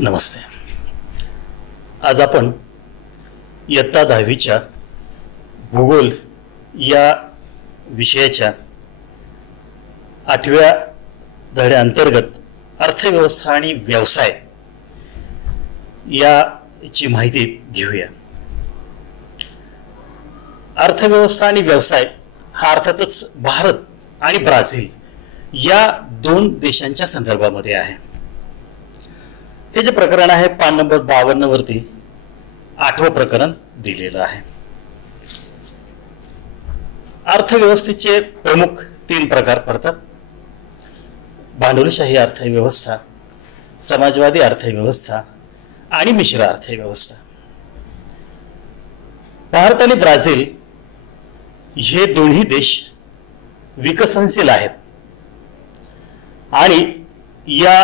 नमस्ते. आज आपण इयत्ता 10वीच्या भूगोल या विषयाच्या 8व्या धड्याअंतर्गत अर्थव्यवस्था आणि व्यवसाय याची माहिती घेऊया. अर्थव्यवस्था आणि व्यवसाय हा अर्थातच भारत आणि ब्राझील या दोन देशांच्या संदर्भामध्ये आहे. हे जे प्रकरण आहे पान नंबर 52 वरती 8वं प्रकरण दिलेलं आहे. अर्थव्यवस्थेचे प्रमुख 3 प्रकार पडतात: भांडवलशाही अर्थव्यवस्था, समाजवादी अर्थव्यवस्था आणि मिश्र अर्थव्यवस्था. भारत आणि ब्राझील हे दोन्ही देश विकसनशील आहेत आणि या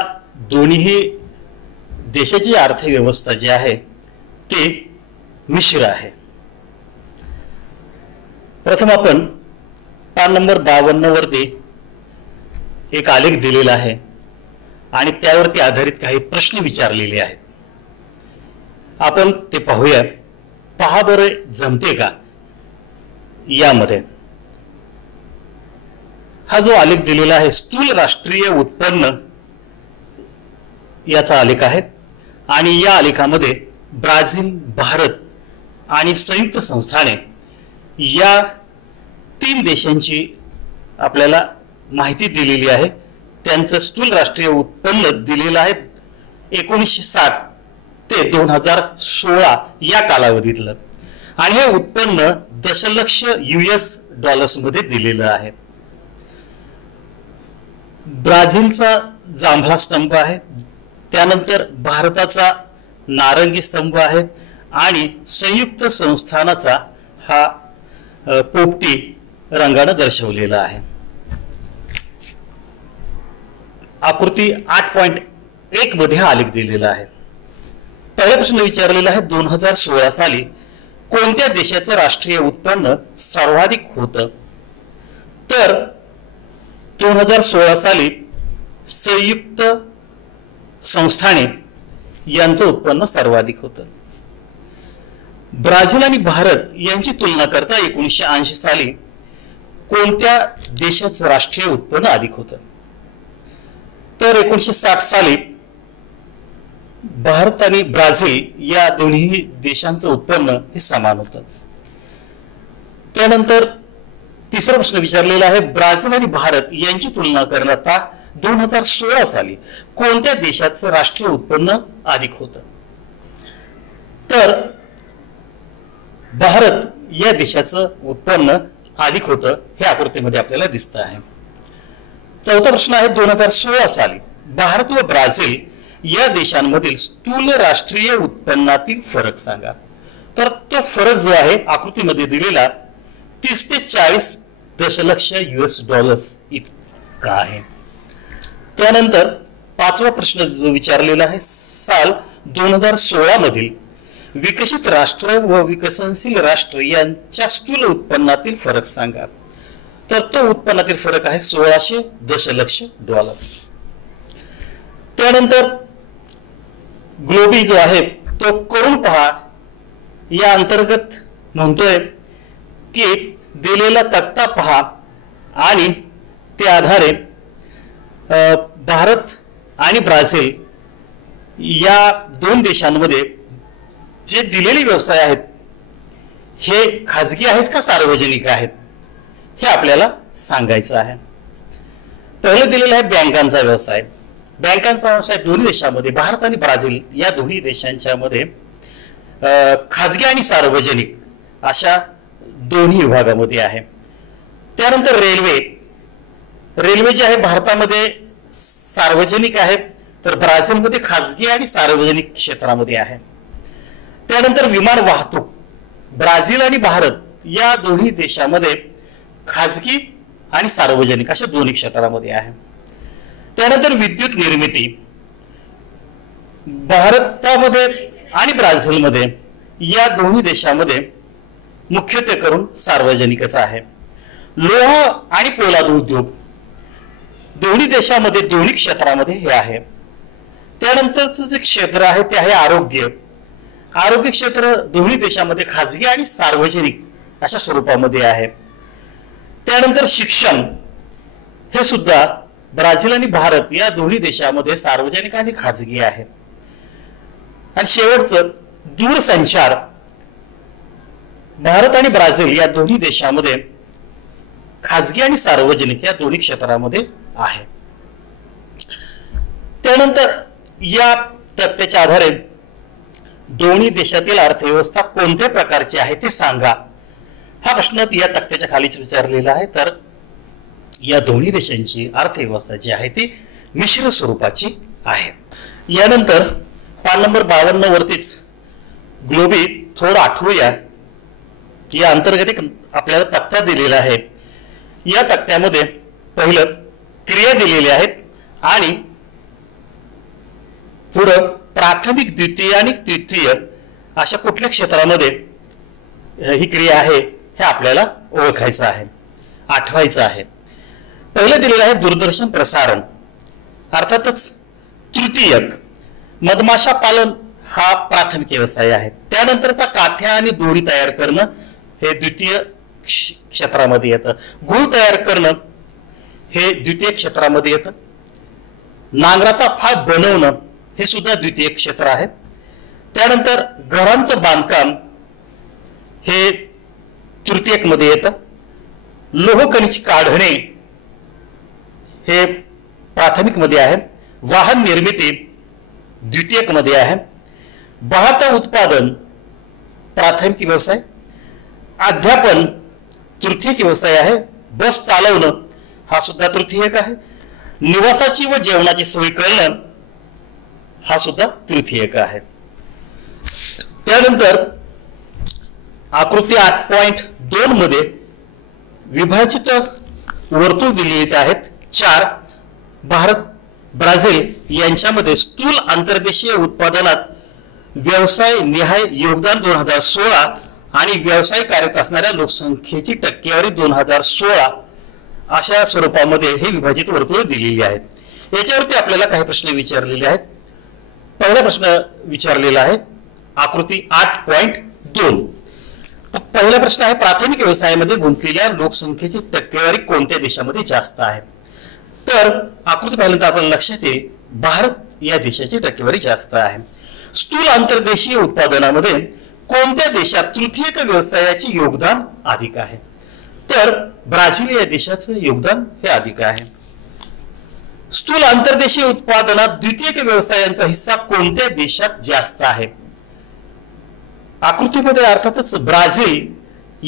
दोन्ही देशाची अर्थव्यवस्था जी आहे ते मिश्र आहे. प्रथम आपण पान नंबर 52 वरती एक आलेख दिलेला आहे आणि त्यावरती आधारित काही प्रश्न विचारलेले आहेत. आपण ते पाहूया. पहा बरं जमते का यामध्ये. हा जो आलेख दिलेला आहे स्थूल राष्ट्रीय उत्पन्न याचा आलेख आहे आणि या आलेखामध्ये ब्राझील, भारत आणि संयुक्त संस्थाने या 3 देशांची आपल्याला माहिती दिलेली आहे. त्यांचं स्थूल राष्ट्रीय उत्पन्न दिलेलं आहे 1960 ते 2016 या कालावधीतलं आणि हे उत्पन्न दशलक्ष US मध्ये दिलेलं आहे. ब्राझीलचा जांभळा स्तंभ आहे, त्यानंतर भारताचा नारंगी स्तंभ आहे आणि संयुक्त संस्थानाचा हा पोपटी रंगाने दर्शवलेला आहे. आकृती 8.1 मध्ये हा आलेख दिलेला आहे. पहिला प्रश्न विचारलेला आहे 2016 साली कोणत्या देशाचं राष्ट्रीय उत्पन्न सर्वाधिक होतं? तर 2016 साली संयुक्त संस्थाने यांचं उत्पन्न सर्वाधिक होतं. ब्राझील आणि भारत यांची तुलना करता 1980 साली कोणत्या देशाचं राष्ट्रीय उत्पन्न अधिक होतं? तर 1960 साली भारत आणि ब्राझील या दोन्ही देशांचं उत्पन्न हे समान होतं. त्यानंतर तिसरा प्रश्न विचारलेला आहे ब्राझील आणि भारत यांची तुलना करता 2016 साली कोणत्या देशाचं राष्ट्रीय उत्पन्न अधिक होतं? तर भारत या देशाचं उत्पन्न अधिक होतं हे आकृतीमध्ये आपल्याला दिसतं आहे. चौथा प्रश्न आहे 2016 साली भारत व ब्राझील या देशांमधील स्थूल राष्ट्रीय उत्पन्नातील फरक सांगा. तर तो फरक जो आहे आकृतीमध्ये दिलेला 30 ते 40 दशलक्ष US इतका आहे. त्यानंतर 5वा प्रश्न जो विचारलेला आहे साल 2016 मधील विकसित राष्ट्र व विकसनशील राष्ट्र यांच्या स्थूल उत्पन्नातील फरक सांगा. तर तो उत्पन्नातील फरक आहे 1600 दशलक्ष $. त्यानंतर ग्लोबी जो आहे तो करून पहा या अंतर्गत म्हणतोय की दिलेला तक्ता पहा आणि त्या आधारे भारत आणि ब्राझील या 2 देशांमध्ये जे दिलेले व्यवसाय आहेत हे खाजगी आहेत का सार्वजनिक आहेत हे आपल्याला सांगायचं आहे. पहिलं दिलेलं आहे बँकांचा व्यवसाय. बँकांचा व्यवसाय दोन्ही देशांमध्ये भारत आणि ब्राझील या दोन्ही देशांच्या मध्ये खाजगी आणि सार्वजनिक अशा दोन्ही विभागामध्ये आहे. त्यानंतर रेल्वे जे आहे भारतामध्ये सार्वजनिक आहे तर ब्राझीलमध्ये खाजगी आणि सार्वजनिक क्षेत्रामध्ये आहे. त्यानंतर विमान वाहतूक ब्राझील आणि भारत या दोन्ही देशांमध्ये खाजगी आणि सार्वजनिक अशा दोन्ही क्षेत्रामध्ये आहे. त्यानंतर विद्युत निर्मिती भारतामध्ये आणि ब्राझीलमध्ये या दोन्ही देशांमध्ये मुख्यत्वे करून सार्वजनिकच आहे. लोह आणि पोलाद उद्योग दोन्ही देशांमध्ये दोन्ही क्षेत्रामध्ये हे आहे. त्यानंतरचं जे क्षेत्र आहे ते आहे आरोग्य. आरोग्य क्षेत्र दोन्ही देशामध्ये खाजगी आणि सार्वजनिक अशा स्वरूपामध्ये आहे. त्यानंतर शिक्षण हे सुद्धा ब्राझील आणि भारत या दोन्ही देशामध्ये सार्वजनिक आणि खाजगी आहे. आणि शेवटचं दूरसंचार भारत आणि ब्राझील या दोन्ही देशामध्ये खाजगी आणि सार्वजनिक या दोन्ही क्षेत्रामध्ये आहे. त्यानंतर या तक्त्याच्या आधारे दोन्ही देशातील अर्थव्यवस्था कोणत्या प्रकारची आहे ते सांगा, हा प्रश्न या तक्त्याच्या खालीच विचारलेला आहे. तर या दोन्ही देशांची अर्थव्यवस्था जी आहे ती मिश्र स्वरूपाची आहे. यानंतर पान नंबर 52 वरतीच ग्लोबी थोडं आठवूया. या अंतर्गत एक आपल्याला तक्ता दिलेला आहे. या तक्त्यामध्ये पहिलं क्रिया दिलेल्या आहेत आणि पुढं प्राथमिक, द्वितीय आणि तृतीय अशा कुठल्या क्षेत्रामध्ये ही क्रिया आहे हे आपल्याला ओळखायचं आहे, आठवायचं आहे. पहिलं दिलेलं आहे दूरदर्शन प्रसारण, अर्थातच तृतीयक. मधमाशा पालन हा प्राथमिक व्यवसाय आहे. त्यानंतरचा काथ्या आणि दोरी तयार करणं हे द्वितीय क्षेत्रामध्ये येतं. गूळ तयार करणं हे द्वितीय क्षेत्रामध्ये येतं. नांगराचा फाळ बनवणं हे सुद्धा द्वितीय क्षेत्र आहे. त्यानंतर घरांचं बांधकाम हे तृतीयक मध्ये येतं. लोह खनिज काढणे हे प्राथमिक मध्ये आहे. वाहन निर्मिती द्वितीयक मध्ये आहे. वाहतूक उत्पादन प्राथमिक व्यवसाय. अध्यापन तृतीयक व्यवसाय आहे. बस चालवणं हा सुद्धा तृतीयक आहे. निवासाची व जेवणाची सोय करणं हा सुद्धा तृतीयक आहे. त्यानंतर आकृती 8.2 मध्ये विभाजित वर्तुळ दिलेले आहेत 4. भारत ब्राझील यांच्यामध्ये स्थूल आंतरदेशीय उत्पादनात व्यवसाय निहाय योगदान 2016 आणि व्यवसाय कार्यरत असणाऱ्या लोकसंख्येची टक्केवारी 2016 अशा स्वरूपामध्ये हे विभाजित वर्तुळ दिलेली आहेत. याच्यावरती आपल्याला काही प्रश्न विचारलेले आहेत. पहिला प्रश्न विचारलेला आहे आकृती 8.2. पहिला प्रश्न आहे प्राथमिक व्यवसायामध्ये गुंतलेल्या लोकसंख्येची टक्केवारी कोणत्या देशामध्ये जास्त आहे. तर आकृती पाहिल्यानंतर आपल्याला लक्षात येईल भारत या देशाची टक्केवारी जास्त आहे. स्थूल आंतरदेशीय उत्पादनामध्ये कोणत्या देशात तृतीयक व्यवसायाचे योगदान अधिक आहे. तर ब्राझील या देशाचं योगदान हे अधिक आहे. स्थूल आंतरदेशीय उत्पादनात द्वितीयक व्यवसायांचा हिस्सा कोणत्या देशात जास्त आहे. आकृतीमध्ये अर्थातच ब्राझील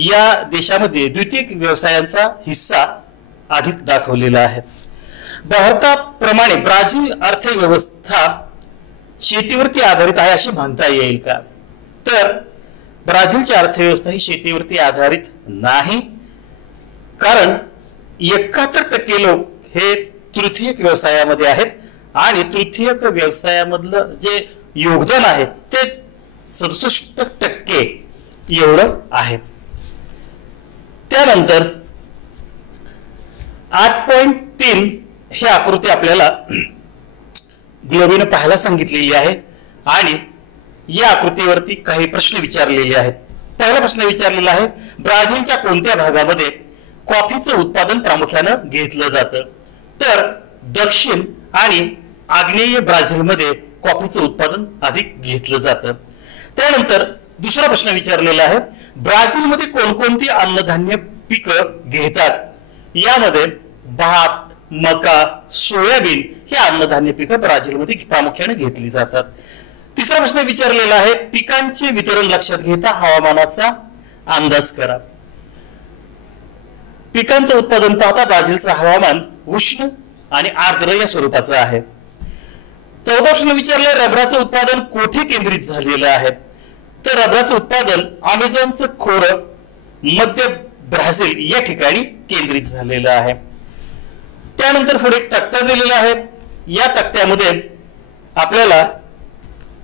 या देशामध्ये द्वितीयक व्यवसायांचा हिस्सा अधिक दाखवलेला आहे. भारताप्रमाणे ब्राझील अर्थव्यवस्था शेतीवरती आधारित आहे असे म्हणता येईल का. तर ब्राझीलची अर्थव्यवस्था ही शेतीवरती आधारित नाही, कारण 71% लोक हे तृतीयक व्यवसायामध्ये आहेत आणि तृतीयक व्यवसायामधलं जे योगदान आहे ते 67% एवढं आहे. त्यानंतर 8.3 ही आकृती आपल्याला ग्लोबीने पाहायला सांगितलेली आहे आणि या आकृतीवरती काही प्रश्न विचारलेले आहेत. पहिला प्रश्न विचारलेला आहे ब्राझीलच्या कोणत्या भागामध्ये कॉफीचं उत्पादन प्रामुख्यानं घेतलं जातं. तर दक्षिण आणि आग्नेय ब्राझीलमध्ये कॉफीचं उत्पादन अधिक घेतलं जातं. त्यानंतर दुसरा प्रश्न विचारलेला आहे ब्राझीलमध्ये कोणकोणती अन्नधान्य पिकं घेतात. यामध्ये भात, मका, सोयाबीन ही अन्नधान्य पिकं ब्राझीलमध्ये प्रामुख्याने घेतली जातात. तिसरा प्रश्न विचारलेला आहे पिकांचे वितरण लक्षात घेता हवामानाचा अंदाज करा. पिकांचं उत्पादन पाहता ब्राझीलचं हवामान उष्ण आणि आर्द्र या स्वरूपाचं आहे. चौथा प्रश्न विचारलाय रबराचं उत्पादन कोठे केंद्रित झालेलं आहे. तर रबराचं उत्पादन अमेझॉनचं खोरं मध्य ब्राझील या ठिकाणी केंद्रित झालेलं आहे. त्यानंतर पुढे एक तक्ता दिलेला आहे. या तक्त्यामध्ये आपल्याला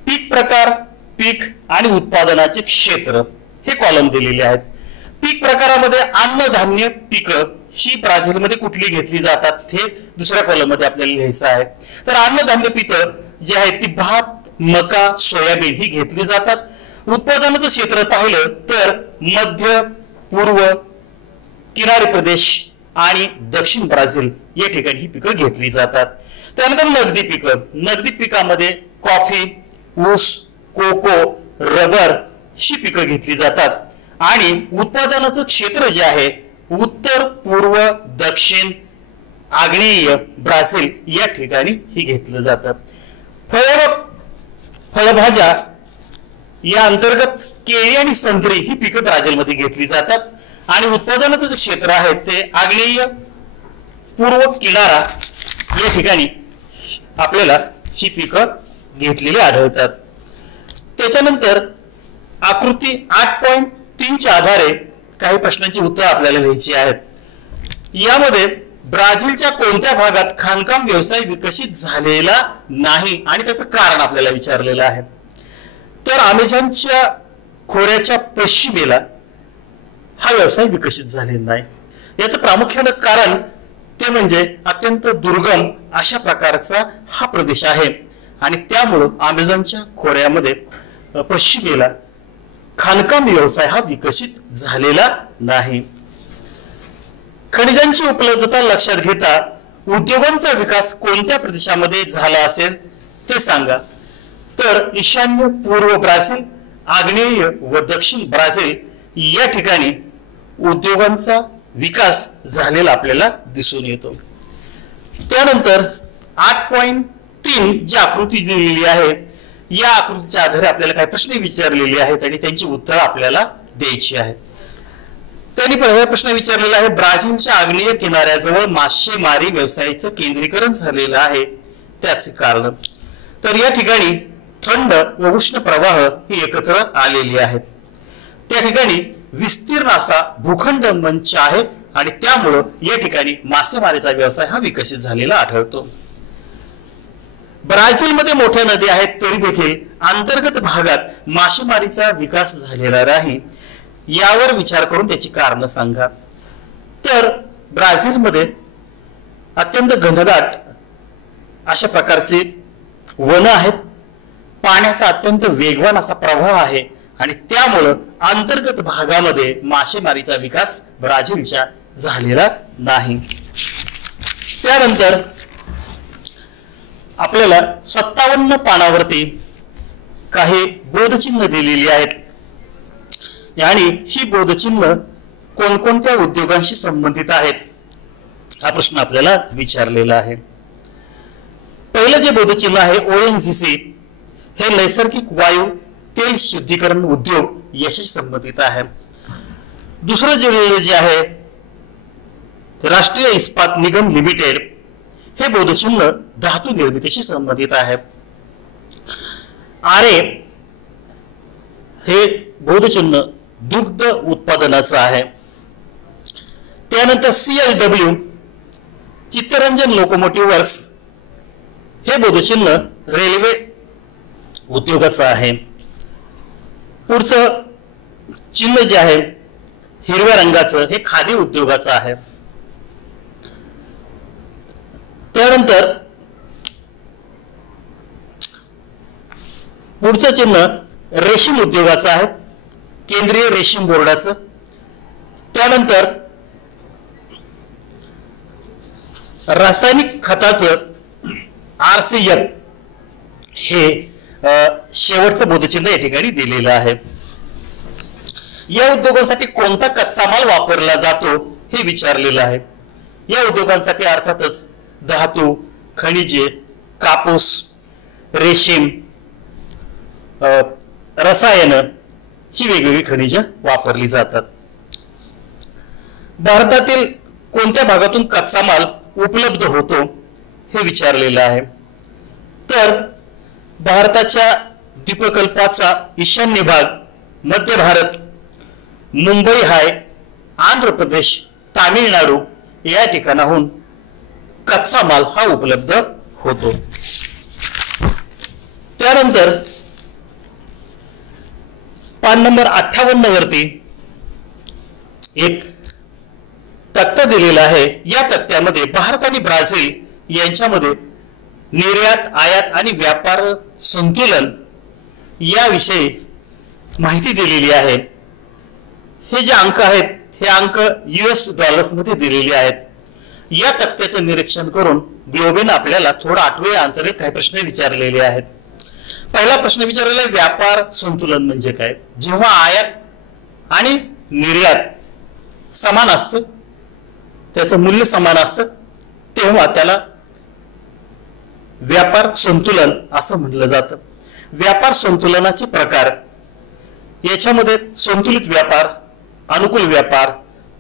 पीक प्रकार, पीक आणि उत्पादनाचे क्षेत्र हे कॉलम दिलेले आहेत. पीक प्रकारामध्ये अन्नधान्य पिकं ही ब्राझीलमध्ये कुठली घेतली जातात हे दुसऱ्या कॉलम मध्ये आपल्याला लिहायचं आहे. तर अन्नधान्य पिकं जी आहे ती भात, मका, सोयाबीन ही घेतली जातात. उत्पादनाचं क्षेत्र पाहिलं तर मध्य, पूर्व, किनारी प्रदेश आणि दक्षिण ब्राझील या ठिकाणी ही पिकं घेतली जातात. त्यानंतर नगदी पिकं. नगदी पिकामध्ये कॉफी, ऊस, कोको, रबर ही पिकं घेतली जातात. आणि उत्पादनाचं क्षेत्र जे आहे उत्तर, पूर्व, दक्षिण, आग्नेय ब्राझील या ठिकाणी ही घेतलं जातं. फळभाज्या या अंतर्गत केळी आणि संत्री ही पिकं ब्राझीलमध्ये घेतली जातात. आणि उत्पादनाचं जे क्षेत्र आहे ते आग्नेय, पूर्व, किनारा या ठिकाणी आपल्याला ही पिकं घेतलेली आढळतात. त्याच्यानंतर आकृती 8.3 च्या आधारे काही प्रश्नांची उत्तर आपल्याला लिहायची आहेत. यामध्ये ब्राझीलच्या कोणत्या भागात खाणकाम व्यवसाय विकसित झालेला नाही आणि त्याचं कारण आपल्याला विचारलेलं आहे. तर अमेझॉनच्या खोऱ्याच्या पश्चिमेला हा व्यवसाय विकसित झालेला नाही. याचं प्रामुख्यानं कारण ते म्हणजे अत्यंत दुर्गम अशा प्रकारचा हा प्रदेश आहे आणि त्यामुळं अमेझॉनच्या खोऱ्यामध्ये पश्चिमेला खाणकाम व्यवसाय हा विकसित झालेला नाही. खनिजांची उपलब्धता लक्षात घेता उद्योगांचा विकास कोणत्या प्रदेशामध्ये झाला असेल ते सांगा. तर ईशान्य, पूर्व ब्राझील, आग्नेय व दक्षिण ब्राझील या ठिकाणी उद्योगांचा विकास झालेला आपल्याला दिसून येतो. त्यानंतर 8.3 जी आकृती दिलेली आहे या आकृतीच्या आधारे आपल्याला काही प्रश्न विचारलेले आहेत आणि त्यांची उत्तरं आपल्याला द्यायची आहेत. त्यांनी पहिला प्रश्न विचारलेला आहे ब्राझीलच्या आग्नेय किनाऱ्याजवळ मासेमारी व्यवसायाचं केंद्रीकरण झालेलं आहे त्याचे कारण. तर या ठिकाणी थंड व उष्ण प्रवाह ही एकत्र आलेली आहेत. त्या ठिकाणी विस्तीर्ण असा भूखंड मंच आहे आणि त्यामुळं या ठिकाणी मासेमारीचा व्यवसाय हा विकसित झालेला आढळतो. ब्राझीलमध्ये मोठ्या नद्या आहेत तरी देखील अंतर्गत भागात मासेमारीचा विकास झालेला नाही. यावर विचार करून त्याची कारणं सांगा. तर ब्राझीलमध्ये अत्यंत घनदाट अशा प्रकारचे वन आहेत, पाण्याचा अत्यंत वेगवान असा प्रवाह आहे आणि त्यामुळं अंतर्गत भागामध्ये मासेमारीचा विकास ब्राझीलच्या झालेला नाही. त्यानंतर आपल्याला 57 पानावरती काही बोधचिन्ह दिलेली आहेत आणि ही बोधचिन्ह कोणकोणत्या उद्योगांशी संबंधित आहेत हा प्रश्न आपल्याला विचारलेला आहे. पहिलं जे बोधचिन्ह आहे ONGC हे नैसर्गिक वायू तेल शुद्धीकरण उद्योग याशी संबंधित आहे. दुसरं जे आहे राष्ट्रीय इस्पात निगम लिमिटेड हे बोधचिन्ह धातू निर्मितीशी संबंधित आहे. RA हे बोधचिन्ह दुग्ध उत्पादनाचं आहे. त्यानंतर CLW चित्तरंजन लोकोमोटिव्ह वर्क्स हे बोधचिन्ह रेल्वे उद्योगाचं आहे. पुढचं चिन्ह जे आहे हिरव्या रंगाचं हे खादी उद्योगाचं आहे. त्यानंतर पुढचं चिन्ह रेशीम उद्योगाचं आहे, केंद्रीय रेशीम बोर्डाचं. त्यानंतर रासायनिक खताचं RCF हे शेवटचं बोधचिन्ह या ठिकाणी दिलेलं आहे. या उद्योगांसाठी कोणता कच्चा माल वापरला जातो हे विचारलेलं आहे. या उद्योगांसाठी अर्थातच धातू, खनिजे, कापूस, रेशीम, रसायन ही वेगवेगळी खनिजे वापरली जातात. भारतातील कोणत्या भागातून कच्चा माल उपलब्ध होतो हे विचारलेलं आहे. तर भारताच्या द्वीपकल्पाचा ईशान्य भाग, मध्य भारत, मुंबई हाय, आंध्र प्रदेश, तामिळनाडू या ठिकाणाहून कच्चा माल हा उपलब्ध होतो. त्यानंतर पान नंबर 58 वरती एक तक्ता दिलेला आहे. या तक्त्यामध्ये भारत आणि ब्राझील यांच्यामध्ये निर्यात, आयात आणि व्यापार संतुलन याविषयी माहिती दिलेली आहे। हे जे अंक आहेत हे अंक US डॉलर्स मध्ये दिलेले आहेत। या तक्त्याचं निरीक्षण करून ग्लोबेने आपल्याला थोडा 8व्या अंतर्गत काही प्रश्न विचारलेले आहेत। पहिला प्रश्न विचारलेला आहे, व्यापार संतुलन म्हणजे काय? जेव्हा आयात आणि निर्यात समान असतं, त्याचं मूल्य समान असतं, तेव्हा त्याला व्यापार संतुलन असं म्हटलं जातं। व्यापार संतुलनाचे प्रकार, याच्यामध्ये संतुलित व्यापार, अनुकूल व्यापार,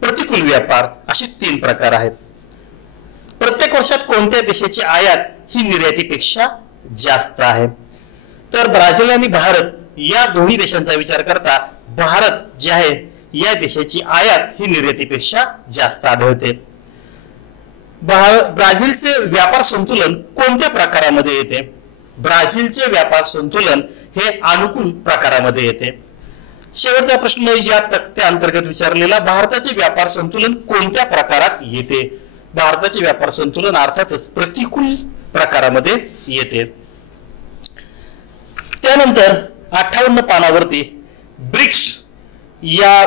प्रतिकूल व्यापार असे 3 प्रकार आहेत। प्रत्येक वर्षात कोणत्या देशाची आयात ही निर्यातीपेक्षा जास्त आहे? तर ब्राझील आणि भारत या दोन्ही देशांचा विचार करता भारत जे आहे या देशाची आयात ही निर्यातीपेक्षा जास्त आढळते। ब्राझीलचे व्यापार संतुलन कोणत्या प्रकारामध्ये येते? ब्राझीलचे व्यापार संतुलन हे अनुकूल प्रकारामध्ये येते। शेवटचा प्रश्न या तक्त्या अंतर्गत विचारलेला, भारताचे व्यापार संतुलन कोणत्या प्रकारात येते? भारताचे व्यापार संतुलन अर्थातच प्रतिकूल प्रकारामध्ये येते। त्यानंतर 58 पानावरती ब्रिक्स या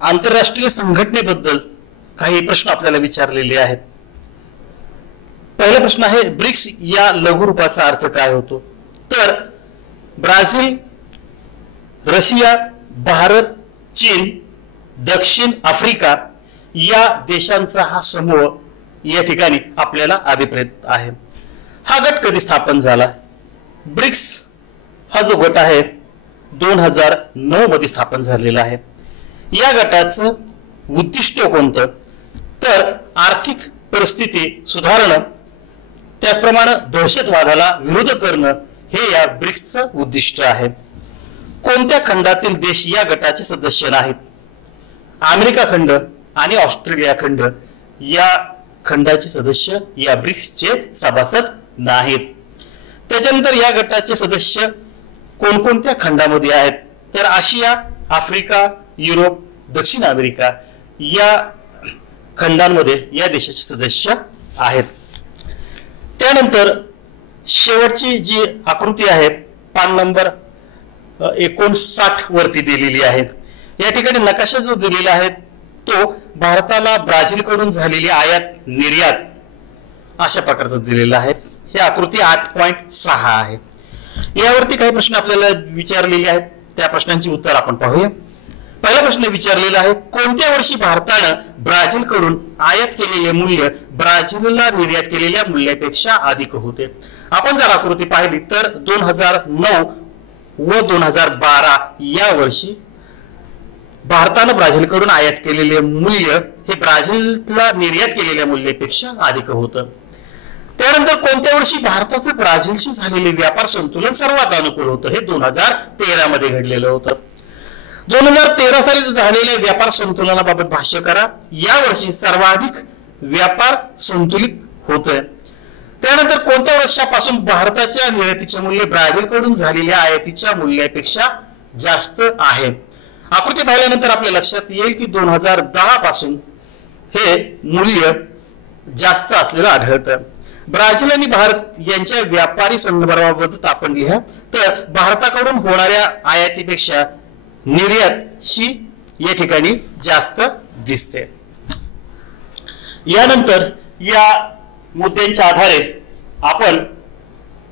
आंतरराष्ट्रीय संघटनेबद्दल काही प्रश्न आपल्याला विचारलेले आहेत। पहिला प्रश्न आहे, ब्रिक्स या लघुरूपाचा अर्थ काय होतो? तर ब्राझील, रशिया, भारत, चीन, दक्षिण आफ्रिका या देशांचा हा समूह या ठिकाणी आपल्याला अभिप्रेत आहे। हा गट कधी स्थापन झाला? ब्रिक्स हा जो गट आहे 2009 मध्ये स्थापन झालेला आहे। या गटाचं उद्दिष्ट कोणतं? तर आर्थिक परिस्थिती सुधारणं, त्याचप्रमाणे दहशतवादाला विरोध करणं हे या ब्रिक्सचं उद्दिष्ट आहे। कोणत्या खंडातील देश या गटाचे सदस्य नाहीत? अमेरिका खंड आणि ऑस्ट्रेलिया खंड या खंडाचे सदस्य या ब्रिक्सचे सभासद नाहीत। त्याच्यानंतर या गटाचे सदस्य कोणकोणत्या खंडामध्ये आहेत? तर आशिया, आफ्रिका, युरोप, दक्षिण अमेरिका या खंडांमध्ये या देशाचे सदस्य आहेत। त्यानंतर शेवटची जी आकृती आहे पान नंबर 59 वरती दिलेली आहे। या ठिकाणी नकाशा जो दिलेला आहे तो भारताला ब्राझील कडून झालेली आयात निर्यात अशा प्रकारचा दिलेला आहे। ही आकृती 8.6 आहे। यावरती काही प्रश्न आपल्याला विचारलेले आहेत, त्या प्रश्नांची उत्तर आपण पाहूया। पहिला प्रश्न विचारलेला आहे, कोणत्या वर्षी भारतानं ब्राझील कडून आयात केलेले मूल्य ब्राझीलला निर्यात केलेल्या मूल्यापेक्षा अधिक होते? आपण जर आकृती पाहिली तर 2009 व 2012 या वर्षी भारतानं ब्राझील कडून आयात केलेले मूल्य हे ब्राझीलला निर्यात केलेल्या मूल्यापेक्षा अधिक होतं। त्यानंतर कोणत्या वर्षी भारताचे ब्राझीलशी झालेले व्यापार संतुलन सर्वात अनुकूल होतं? हे 2013 मध्ये घडलेलं होतं। 2013 साली झालेल्या व्यापार संतुलनाबाबत भाष्य करा। या वर्षी सर्वाधिक व्यापार संतुलित होतंय। त्यानंतर कोणत्या वर्षापासून भारताच्या निर्यातीचे मूल्य ब्राझील कडून झालेल्या आयातीच्या मूल्यापेक्षा जास्त आहे? आकृती पाहिल्यानंतर आपल्या लक्षात येईल की 2010 पासून हे मूल्य जास्त असलेलं आढळतं। ब्राझील आणि भारत यांच्या व्यापारी संदर्भाबाबत आपण लिहा तर भारताकडून होणाऱ्या आयातीपेक्षा निर्यात ही या ठिकाणी जास्त दिसते। यानंतर या मुद्द्यांच्या आधारे आपण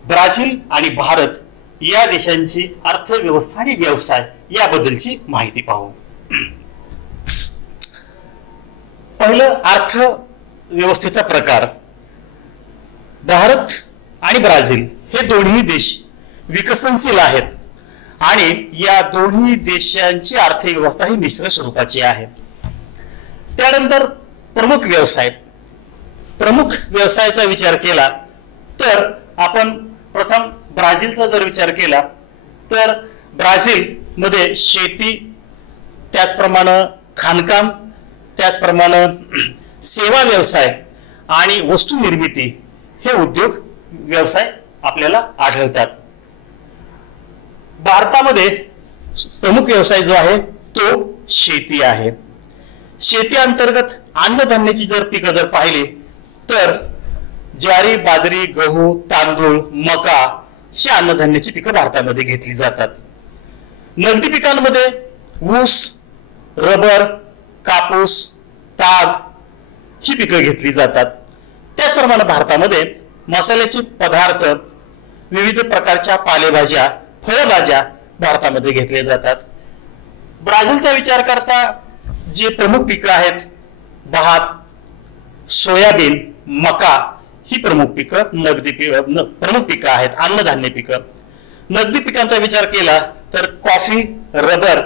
ब्राझील आणि भारत या देशांची अर्थव्यवस्था आणि व्यवसाय याबद्दलची माहिती पाहू। पहिलं, अर्थव्यवस्थेचा प्रकार। भारत आणि ब्राझील हे दोन्ही देश विकसनशील आहेत आणि या दोन्ही देशांची अर्थव्यवस्था ही मिश्र स्वरूपाची आहे। त्यानंतर प्रमुख व्यवसाय। प्रमुख व्यवसायाचा विचार केला तर आपण प्रथम ब्राझीलचा जर विचार केला तर ब्राझील मध्ये शेती, त्याचप्रमाणे खाणकाम, त्याचप्रमाणे सेवा व्यवसाय आणि वस्तू निर्मिती हे उद्योग व्यवसाय आपल्याला आढळतात। भारतामध्ये प्रमुख व्यवसाय जो आहे तो शेती आहे। शेती अंतर्गत अन्नधान्याची जर पिकं जर पाहिली तर ज्वारी, बाजरी, गहू, तांदूळ, मका ही अन्नधान्याची पिकं भारतामध्ये घेतली जातात. नगदी पिकांमध्ये ऊस, रबर, कापूस, ताग ही पिकं घेतली जातात. त्याचप्रमाणे भारतामध्ये मसाल्याचे पदार्थ, विविध प्रकारच्या पालेभाज्या, फळभाज्या भारतामध्ये घेतले जातात. ब्राझीलचा विचार करता जे प्रमुख पिकं आहेत, भात, सोयाबीन, मका ही प्रमुख पिकं प्रमुख पिकं आहेत, अन्नधान्य पिकं. नगदी पिकांचा विचार केला तर कॉफी, रबर,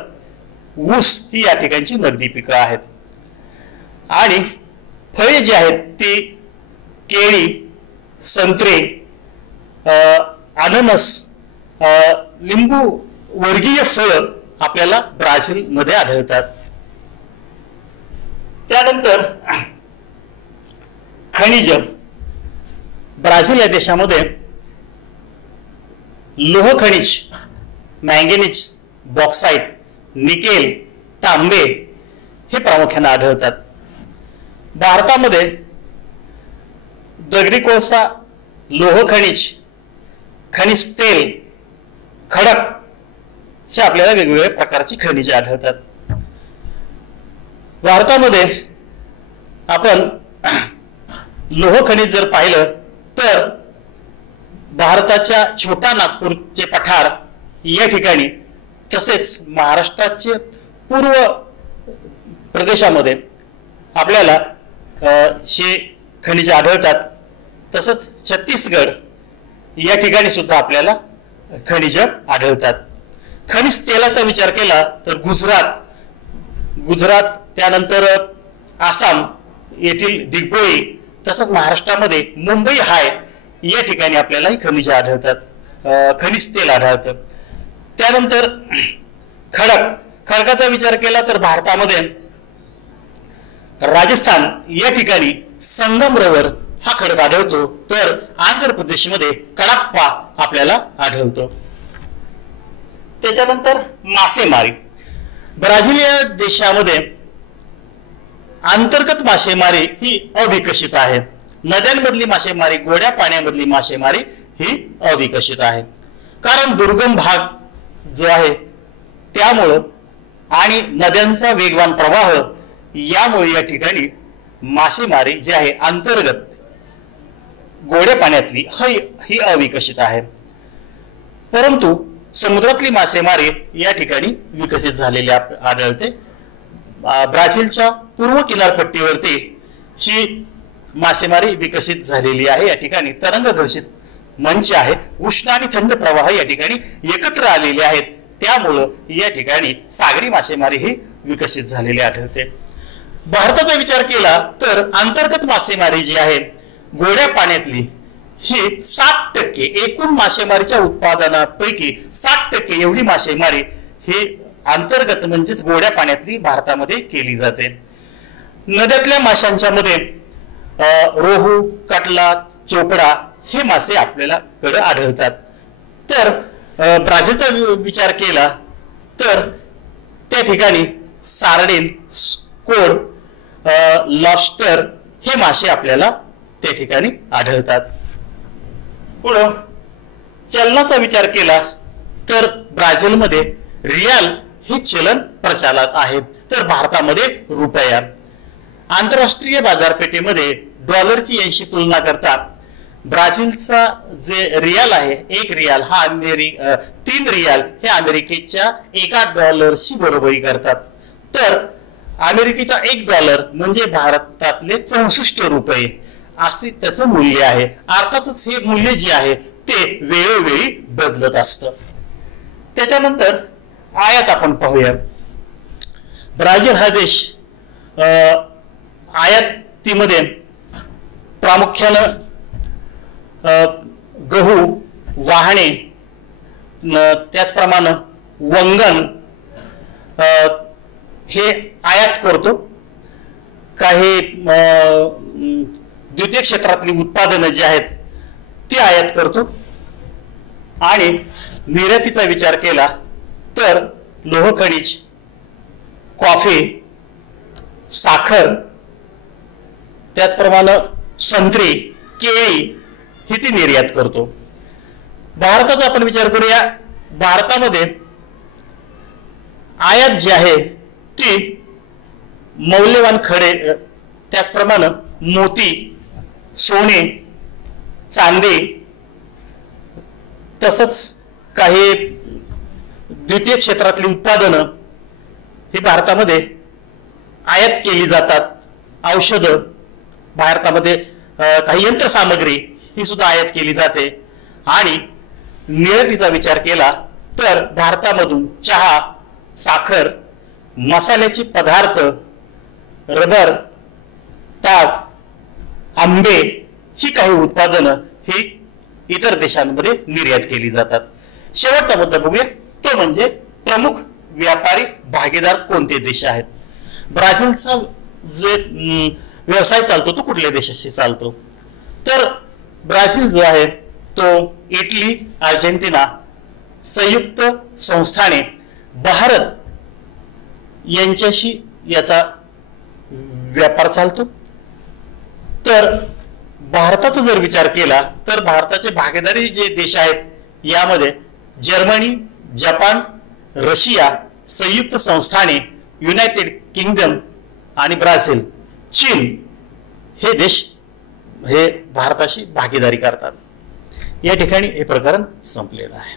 ऊस ही या ठिकाणची नगदी पिकं आहेत. आणि फळे जी आहेत ती केळी, संत्रे, अननस, लिंबू वर्गीय फळ आपल्याला ब्राझील मध्ये आढळतात. त्यानंतर खनिज. ब्राझील या देशामध्ये लोह खनिज, मँगनीज, बॉक्साइट, निकेल, तांबे हे प्रामुख्याने आढळतात. भारतामध्ये दगडी कोळसा, लोह खनिज, खनिज तेल, खडक हे आपल्याला वेगवेगळ्या प्रकारची खनिजे आढळतात. भारतामध्ये आपण लोह खनिज जर पाहिलं तर भारताच्या छोटा नागपूरचे पठार या ठिकाणी, तसेच महाराष्ट्राचे पूर्व प्रदेशामध्ये आपल्याला हे खनिजे आढळतात. तसंच छत्तीसगड या ठिकाणी सुद्धा आपल्याला खनिज आढळतात. खनिज तेलाचा विचार केला तर गुजरात, त्यानंतर आसाम येथील दिग्बोळी, तसंच महाराष्ट्रामध्ये मुंबई हाय या ठिकाणी आपल्याला ही खनिजे आढळतात, खनिज तेल आढळतं. त्यानंतर खडकाचा विचार केला तर भारतामध्ये राजस्थान या ठिकाणी संगमरवर हा खडक आढळतो, तर आंध्र प्रदेशमध्ये कडाप्पा आपल्याला आढळतो. त्याच्यानंतर मासेमारी. ब्राझील या देशामध्ये अंतर्गत मासेमारी ही अविकसित आहे. नद्यांमधली मासेमारी, गोड्या पाण्यामधली मासेमारी ही अविकसित आहे. कारण दुर्गम भाग जो आहे त्यामुळं आणि नद्यांचा वेगवान प्रवाह यामुळे या ठिकाणी मासेमारी जी आहे अंतर्गत गोड्या पाण्यातली ही अविकसित आहे. परंतु समुद्रातली मासेमारी या ठिकाणी विकसित झालेली आढळते. ब्राझीलच्या पूर्व किनारपट्टीवरती ही मासेमारी विकसित झालेली आहे. या ठिकाणी तरंग घर्षित मंच आहे, उष्ण आणि थंड प्रवाह या ठिकाणी एकत्र आलेले आहेत, त्यामुळं या ठिकाणी सागरी मासेमारी ही विकसित झालेली आढळते. भारताचा विचार केला तर अंतर्गत मासेमारी जी आहे गोड्या पाण्यातली ही 60% एकूण मासेमारीच्या उत्पादनापैकी 60% एवढी मासेमारी ही अंतर्गत म्हणजेच गोड्या पाण्यातली भारतामध्ये केली जाते. नद्यातल्या माशांच्या मध्ये रोहू, कटला, चोपडा हे मासे आपल्याला कडे आढळतात. तर ब्राझीलचा विचार केला तर त्या ठिकाणी सार्डिन, स्कोड, लॉबस्टर हे मासे आपल्याला त्या ठिकाणी आढळतात. पुढं चलनाचा विचार केला तर ब्राझीलमध्ये रियाल हे चलन प्रचलित आहे, तर भारतामध्ये रुपया. आंतरराष्ट्रीय बाजारपेठेमध्ये डॉलरची यांशी तुलना करता ब्राझीलचा जे रियाल आहे, एक रियाल हा 3 रियाल हे अमेरिकेच्या $1 बरोबरी करतात. तर अमेरिकेचा $1 म्हणजे भारतातले 64 रुपये असे त्याचं मूल्य आहे. अर्थातच हे मूल्य जे आहे ते वेळोवेळी बदलत असतं. त्याच्यानंतर आयात आपण पाहूया. ब्राझील हा देश आयातीमध्ये प्रामुख्यानं गहू, वाहने, त्याचप्रमाणे वंगण हे आयात करतो. काही द्वितीय क्षेत्रातली उत्पादनं जी आहेत ती आयात करतो. आणि निर्यातीचा विचार केला तर लोह खनिज, कॉफी, साखर, त्याचप्रमाणे संत्री केळी ही ती निर्यात करतो. भारताचा आपण विचार करूया. भारतामध्ये आयात जी आहे ती मौल्यवान खडे, त्याचप्रमाणे मोती, सोने, चांदी, तसंच काही द्वितीय क्षेत्रातली उत्पादनं ही भारतामध्ये आयात केली जातात. औषधं भारतामध्ये, काही यंत्रसामग्री ही सुद्धा आयात केली जाते. आणि निर्यातीचा विचार केला तर भारतामधून चहा, साखर, मसाल्याचे पदार्थ, रबर, ताग, आंबे ही काही उत्पादनं ही इतर देशांमध्ये निर्यात केली जातात. शेवटचा मुद्दा बघूया, तो म्हणजे प्रमुख व्यापारी भागीदार कोणते देश आहेत. ब्राझीलचा जे व्यवसाय चालतो तो कुठल्या देशाशी चालतो, तर ब्राझील जो आहे तो इटली, अर्जेंटिना, संयुक्त संस्थाने, भारत यांच्याशी याचा व्यापार चालतो. तर भारताचा जर विचार केला तर भारताचे भागीदारी जे देश आहेत यामध्ये जर्मनी, जपान, रशिया, संयुक्त संस्थाने, युनायटेड किंगडम आणि ब्राझील, चीन हे देश हे भारताशी भागीदारी करतात. या ठिकाणी हे प्रकरण संपलेलं आहे.